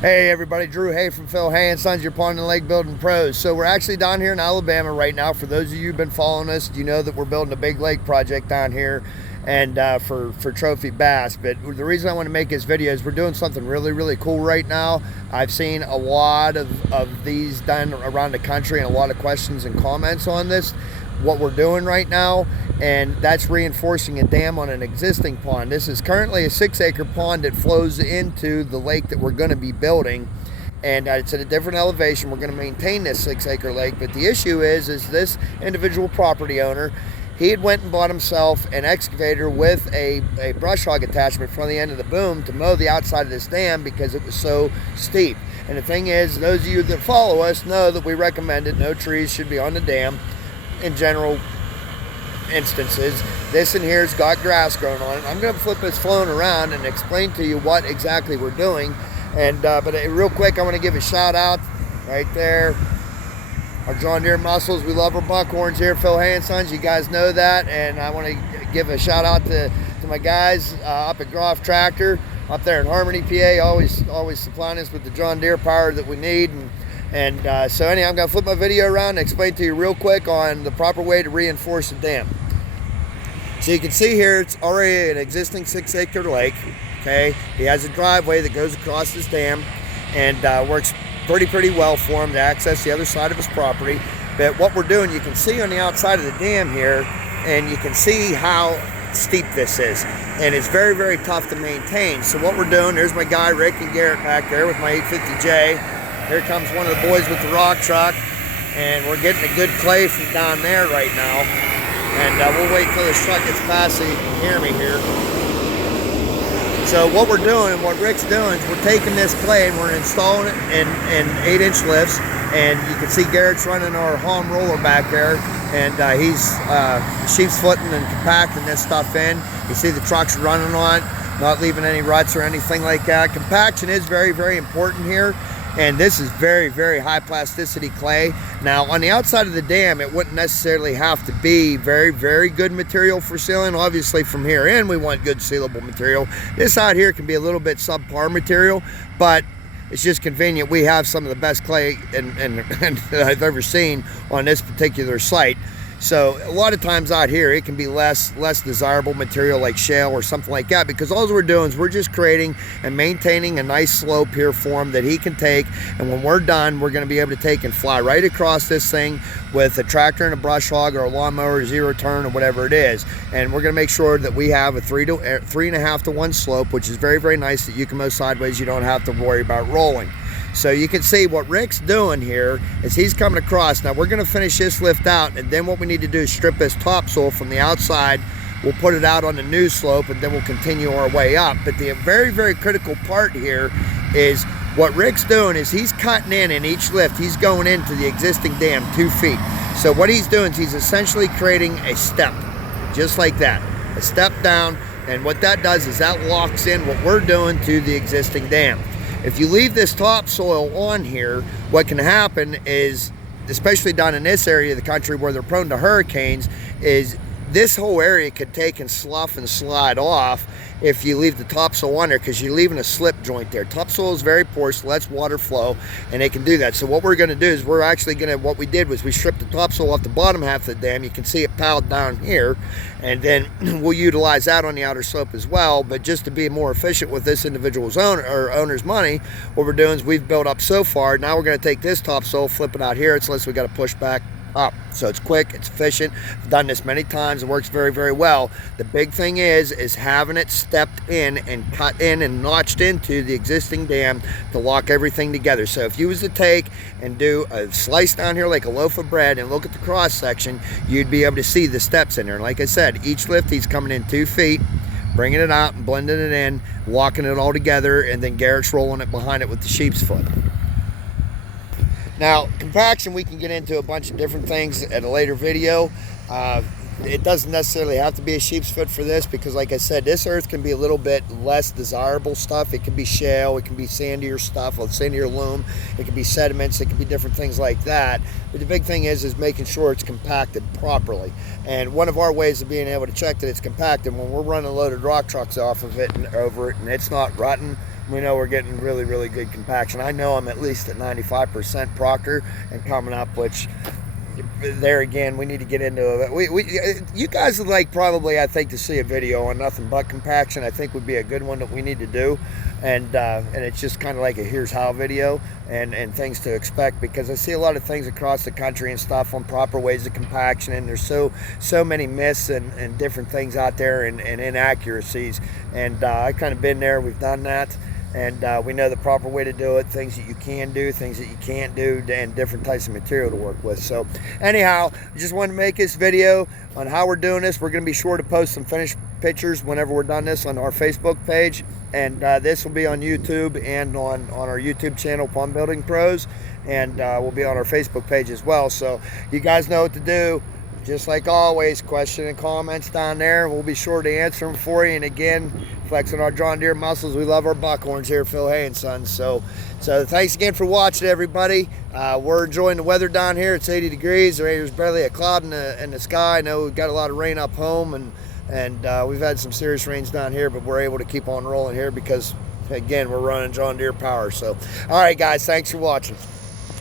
Hey everybody, Drew Hay from Phil Hay & Sons, your pond and lake building pros. So we're actually down here in Alabama right now. For those of you who've been following us, you know that we're building a big lake project down here and for trophy bass. But the reason I want to make this video is we're doing something really cool right now. I've seen a lot of these done around the country and a lot of questions and comments on this, what we're doing right now, and that's reinforcing a dam on an existing pond. This is currently a 6-acre pond that flows into the lake that we're going to be building, and it's at a different elevation. We're going to maintain this 6-acre lake, but the issue is this individual property owner, he had went and bought himself an excavator with a brush hog attachment from the end of the boom to mow the outside of this dam because it was so steep. And the thing is, those of you that follow us know that we recommend it. No trees should be on the dam in general instances. This in here's got grass growing on it. I'm going to flip this phone around and explain to you what exactly we're doing. And but real quick, I want to give a shout out right there, our John Deere muscles. We love our buckhorns here, Phil Hay & Sons. You guys know that. And I want to give a shout out to my guys up at Groff Tractor up there in Harmony, PA. Always supplying us with the John Deere power that we need. And so anyhow, I'm going to flip my video around and explain to you real quick on the proper way to reinforce a dam. So you can see here, it's already an existing 6-acre lake. Okay, he has a driveway that goes across this dam and works pretty well for him to access the other side of his property. But what we're doing, you can see on the outside of the dam here, and you can see how steep this is, and it's very tough to maintain. So what we're doing, there's my guy Rick and Garrett back there with my 850J. Here comes one of the boys with the rock truck, and we're getting a good clay from down there right now. And we'll wait till this truck gets past so you can hear me here. So what we're doing and what Rick's doing is we're taking this clay and we're installing it in 8-inch lifts. And you can see Garrett's running our Halm roller back there, and he's sheep's footing and compacting this stuff in. You see the truck's running on it, not leaving any ruts or anything like that. Compaction is very important here. And this is very high plasticity clay. Now on the outside of the dam, it wouldn't necessarily have to be very good material for sealing. Obviously from here in, we want good sealable material. This out here can be a little bit subpar material, but it's just convenient. We have some of the best clay and that I've ever seen on this particular site. So a lot of times out here, it can be less desirable material like shale or something like that, because all we're doing is we're just creating and maintaining a nice slope here for him that he can take. And when we're done, we're going to be able to take and fly right across this thing with a tractor and a brush hog or a lawnmower or 0-turn or whatever it is. And we're going to make sure that we have a 3.5 to 1 slope, which is very nice, that you can mow sideways. You don't have to worry about rolling. So you can see what Rick's doing here is he's coming across. Now we're going to finish this lift out, and then what we need to do is strip this topsoil from the outside. We'll put it out on the new slope, and then we'll continue our way up. But the very critical part here is what Rick's doing is he's cutting in each lift. He's going into the existing dam 2 feet. So what he's doing is he's essentially creating a step, just like that, a step down. And what that does is that locks in what we're doing to the existing dam. If you leave this topsoil on here, what can happen is, especially down in this area of the country where they're prone to hurricanes, is this whole area could take and slough and slide off if you leave the topsoil on there, because you're leaving a slip joint there. Topsoil is very porous, so lets water flow, and it can do that. So what we're going to do is what we did was we stripped the topsoil off the bottom half of the dam. You can see it piled down here, and then we'll utilize that on the outer slope as well. But just to be more efficient with this individual's owner's money, what we're doing is we've built up so far. Now we're going to take this topsoil, flip it out here. It's less we got to push back up. So it's quick, it's efficient. I've done this many times. It works very well. The big thing is having it stepped in and cut in and notched into the existing dam to lock everything together. So if you was to take and do a slice down here like a loaf of bread and look at the cross section, you'd be able to see the steps in there. And like I said, each lift he's coming in 2 feet, bringing it out and blending it in, locking it all together, and then Garrett's rolling it behind it with the sheep's foot. Now, compaction, we can get into a bunch of different things at a later video. It doesn't necessarily have to be a sheep's foot for this, because like I said, this earth can be a little bit less desirable stuff. It can be shale, it can be sandier stuff, sandier loam, it can be sediments, it can be different things like that. But the big thing is making sure it's compacted properly. And one of our ways of being able to check that it's compacted, when we're running loaded rock trucks off of it and over it, and it's not rutting, we know we're getting really, really good compaction. I know I'm at least at 95% Proctor and coming up, which there again, we need to get into it. You guys would like probably, I think, to see a video on nothing but compaction. I think would be a good one that we need to do, and it's just kind of like a here's how video and things to expect, because I see a lot of things across the country and stuff on proper ways of compaction, and there's so many myths and different things out there and inaccuracies, and I kind of been there. We've done that. And we know the proper way to do it, things that you can do, things that you can't do, and different types of material to work with. So anyhow, I just wanted to make this video on how we're doing this. We're going to be sure to post some finished pictures whenever we're done this on our Facebook page. And this will be on YouTube and on our YouTube channel, Pond Building Pros. And we'll be on our Facebook page as well. So you guys know what to do. Just like always, question and comments down there. We'll be sure to answer them for you. And again, flexing our John Deere muscles. We love our buckhorns here, Phil Hay and Sons. So thanks again for watching, everybody. We're enjoying the weather down here. It's 80 degrees. There's barely a cloud in the sky. I know we've got a lot of rain up home, and we've had some serious rains down here, but we're able to keep on rolling here because, again, we're running John Deere power. So, all right, guys, thanks for watching.